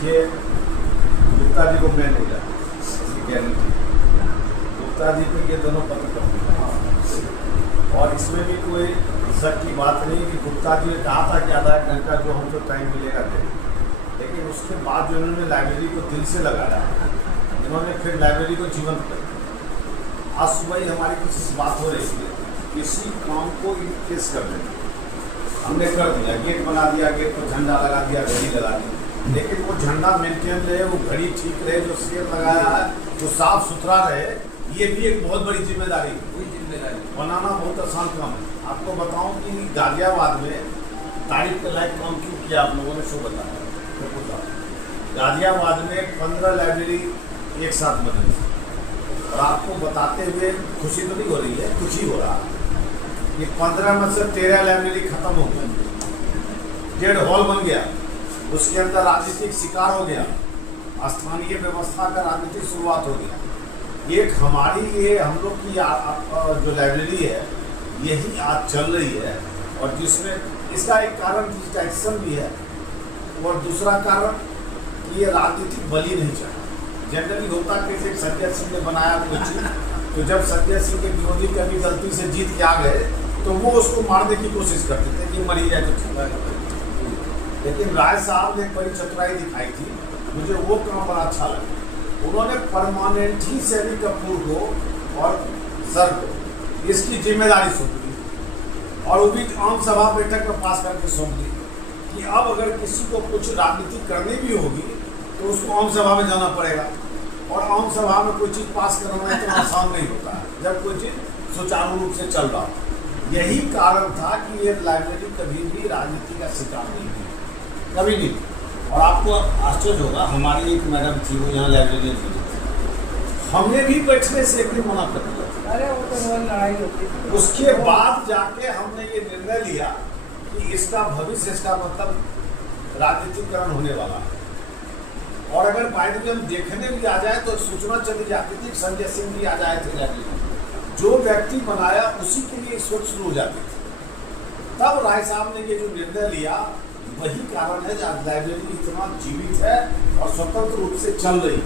देखिए, गुप्ता जी को मैं नहीं जानता, इसकी गारंटी। गुप्ता जी को ये दोनों पत्र कंपनी, और इसमें भी कोई शक की बात नहीं कि गुप्ता जी ने कहा था कि आधा एक घंटा जो हमको टाइम मिलेगा दे, लेकिन उसके बाद जो इन्होंने लाइब्रेरी को दिल से लगाया, इन्होंने फिर लाइब्रेरी को जीवंत कर दिया। आज सुबह ही हमारी कुछ बात हो रही थी, किसी काम को केस कर देंगे, हमने कर दिया, गेट बना दिया, गेट पर झंडा लगा दिया, घड़ी लगा दी, लेकिन वो झंडा मेंटेन रहे, वो घड़ी ठीक रहे, जो शेर लगाया है जो साफ सुथरा रहे, ये भी एक बहुत बड़ी जिम्मेदारी है। बनाना बहुत आसान काम है। आपको बताऊं कि गाजियाबाद में तारीफ के लायक काम क्यों किया आप लोगों ने, शो बताया। गाजियाबाद में 15 लाइब्रेरी एक साथ बनी, और आपको बताते हुए खुशी तो नहीं हो रही है, खुशी हो रहा है कि 15 में से 13 लाइब्रेरी खत्म हो गई, 1.5 हॉल बन गया, उसके अंदर राजनीतिक शिकार हो गया, स्थानीय व्यवस्था का राजनीतिक शुरुआत हो गया। एक हमारी ये हम लोग की जो लाइब्रेरी है यही आज चल रही है, और जिसमें इसका एक कारण डिजिटाइजेशन भी है, और दूसरा कारण कि ये राजनीतिक बलि नहीं चाहे। जनरली होता कि जैसे संजय सिंह ने बनाया कोई चीज, तो जब संजय सिंह के विरोधी कभी गलती से जीत के आ गए तो वो उसको मारने की कोशिश करते थे कि मरी जाए तो ठीक है। लेकिन राय साहब ने एक बड़ी चतुराई दिखाई थी, मुझे वो काम बड़ा अच्छा लगा। उन्होंने परमानेंट ही सैनी कपूर को और सर को इसकी जिम्मेदारी सौंप दी, और वो भी आम सभा बैठक में पास करके सौंप दी कि अब अगर किसी को कुछ राजनीति करनी भी होगी तो उसको आम सभा में जाना पड़ेगा, और आम सभा में कोई चीज़ पास करना इतना आसान नहीं होता है जब कोई चीज़ सुचारू रूप से चल रहा हो। यही कारण था कि ये लाइब्रेरी कभी भी राजनीति का शिकार नहीं थी, कभी नहीं। और आपको आश्चर्य होगा, हमारी एक मैडम थी, वो यहाँ लाइब्रेरी थी, हमने भी बैठने से एक मना कर दिया। अरे वो तो लड़ाई होती थी। उसके बाद जाके हमने ये निर्णय लिया कि इसका भविष्य, इसका मतलब राजनीतिकरण होने वाला है। और अगर बाइट में हम देखने भी आ जाए तो सूचना चली जाती थी, संजय सिंह भी आ जाए थे लाइब्रेरी, जो व्यक्ति बनाया उसी के लिए सोच शुरू हो जाती थी। तब राय साहब ने ये जो निर्णय लिया, वही कारण है आज लाइब्रेरी इतना जीवित है और स्वतंत्र रूप से चल रही है।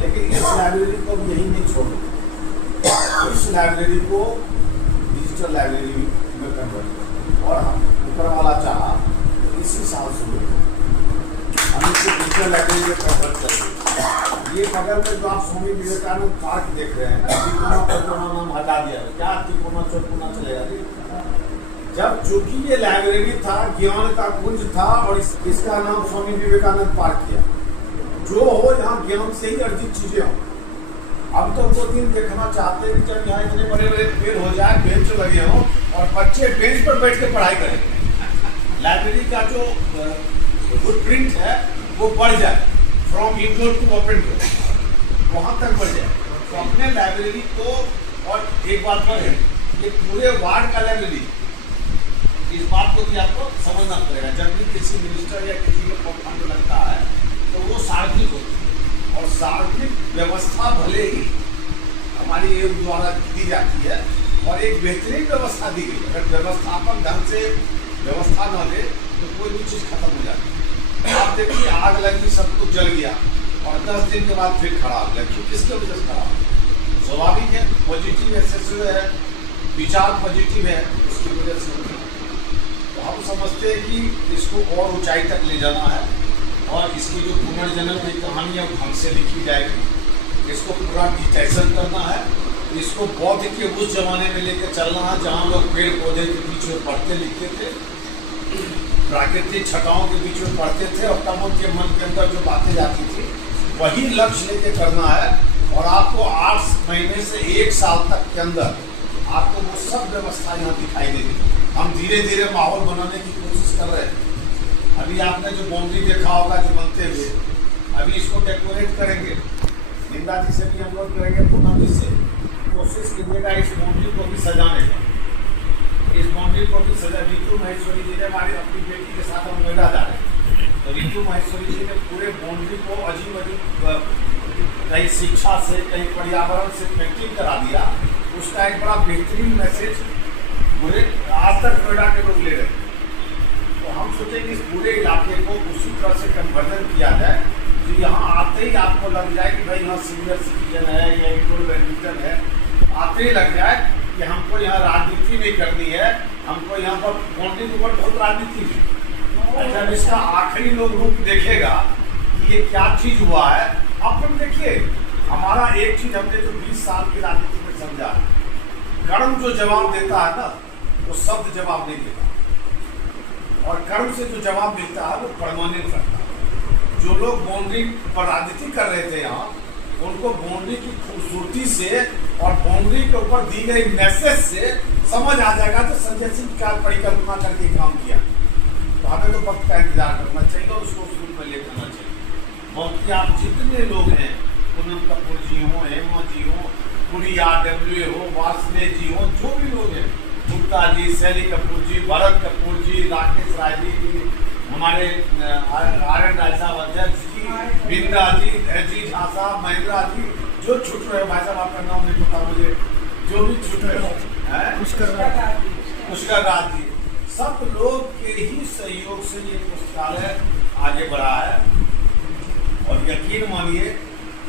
लेकिन इस लाइब्रेरी को यही नहीं छोड़ो, इस लाइब्रेरी को डिजिटल लाइब्रेरी में कन्वर्ट, और हम ऊपर वाला चाहा तो इसी साल शुरू हम इसे डिजिटल लाइब्रेरी में कन्वर्ट करेंगे। ये बगल में जो आप स्वामी विवेकानंद पार्क देख रहे हैं, तिकोना पर नाम हटा दिया, क्या तिकोना चौकोना चलेगा। जब चूंकि ये लाइब्रेरी था, ज्ञान का कुंज था, और इसका नाम स्वामी विवेकानंद पार्क किया, जो हो यहाँ ज्ञान से ही अर्जित चीजें हो। अब तो वो दिन देखना चाहते हैं कि जब यहाँ इतने बड़े बड़े पेड़ हो जाए, बेंच लगे हों, और बच्चे बेंच पर बैठ के पढ़ाई करें। लाइब्रेरी का जो फुटप्रिंट है वो बढ़ जाए, from indoor to open door, वहाँ तक बढ़ जाए। तो अपने लाइब्रेरी को, और एक बात पर है, ये पूरे वार्ड का लाइब्रेरी, इस बात को भी आपको समझना पड़ेगा। जब भी किसी मिनिस्टर या किसी को फंड लगता है तो वो सार्वजनिक होती है, और सार्वजनिक व्यवस्था भले ही हमारी एवं द्वारा दी जाती है, और एक बेहतरीन व्यवस्था दी गई। अगर व्यवस्थापक ढंग से व्यवस्था न दे तो कोई भी चीज़ खत्म हो जाती है। आप देखिए, आग लगी, सब कुछ जल गया, और 10 दिन के बाद फिर खराब लगी, किसके वजह से खराब? स्वाभाविक है, पॉजिटिव एक्सेसिव है, विचार पॉजिटिव है, उसकी वजह से हम समझते हैं कि इसको और ऊंचाई तक ले जाना है, और इसकी जो पुनर्जन्म की कहानी है ढंग से लिखी जाएगी। इसको पूरा डिजिटाइजेशन करना है, इसको बौद्ध के उस जमाने में लेकर चलना है जहाँ लोग पेड़ पौधे के बीच में पढ़ते लिखते थे, प्राकृतिक छटाओं के बीच में पढ़ते थे, और तब उनके मन के अंदर जो बातें जाती थी वही लक्ष्य लेके करना है। और आपको 8 महीने से 1 साल तक के अंदर आपको वो सब व्यवस्था यहाँ दिखाई देगी। हम धीरे धीरे माहौल बनाने की कोशिश कर रहे हैं। अभी आपने जो बाउंड्री देखा होगा जो बनते हुए, अभी इसको डेकोरेट करेंगे, निंदा जी से भी हम लोग करेंगे, पूनम जी से कोशिश कीजिएगा इस बाउंड्री को भी सजाने का। इस बाउंड्री को भी सजा, रितु महेश्वरी जी ने हमारी अपनी बेटी के साथ हम नोएडा जा रहे हैं, तो रितु महेश्वरी जी ने पूरे बाउंड्री को अजीब अजीब, कहीं शिक्षा से, कहीं पर्यावरण से पेंटिंग करा दिया। उसका एक बड़ा बेहतरीन मैसेज मुझे आज तक नोएडा के लोग ले रहे हैं। तो हम सोचें कि इस पूरे इलाके को उसी तरह से कन्वर्जन किया जाए जो यहाँ आते ही आपको लग जाए कि भाई यहाँ सीनियर सिटीजन है या इंडोर बैडमिंटन है, आते ही लग जाए कि हमको यहाँ राजनीति नहीं करनी है, हमको यहाँ पर बाउंड्री के ऊपर बहुत राजनीति है। जब इसका आखिरी लोग रूप देखेगा कि ये क्या चीज हुआ है, अपन देखिए हमारा एक चीज हमने जो 20 साल की राजनीति में समझा, कर्म जो जवाब देता है ना वो शब्द जवाब नहीं देता, और कर्म से जो जवाब मिलता है वो परमानेंट करता है। जो लोग बाउंड्री पर राजनीति कर रहे थे यहाँ, उनको बाउंड्री की खूबसूरती से और बाउंड्री के ऊपर दी गई मैसेज से समझ आ जाएगा तो संजय सिंह क्या परिकल्पना करके काम किया। तो हमें तो वक्त का इंतजार करना चाहिए और उसको शुरू में ले जाना चाहिए। बाकी आप जितने लोग हैं, पूनम कपूर जी हो, हेमा जी हो, पुरी RW हो, वासने जी हो, जो भी लोग हैं, गुप्ता जी, सैली कपूर जी, भरत कपूर जी, राकेश राय जी, हमारे RN राय साहब अध्यक्ष जी, बिंदा जी, अजीत झा साहब, महिंद्रा जी, जो छूट रहे भाई साहब आपका नाम नहीं पता मुझे, जो भी छूट रहे हैं, पुष्कर राज जी, सब लोग के ही सहयोग से ये पुस्तकालय आगे बढ़ा है। और यकीन मानिए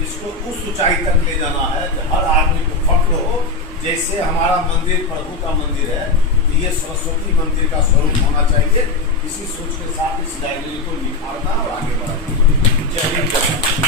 इसको उस ऊंचाई तक ले जाना है कि हर आदमी को फक्र हो, जैसे हमारा मंदिर प्रभु का मंदिर है तो ये सरस्वती मंदिर का स्वरूप होना चाहिए। इसी सोच के साथ इस लाइब्रेरी को निखारना और आगे बढ़ाना। जय हिंद।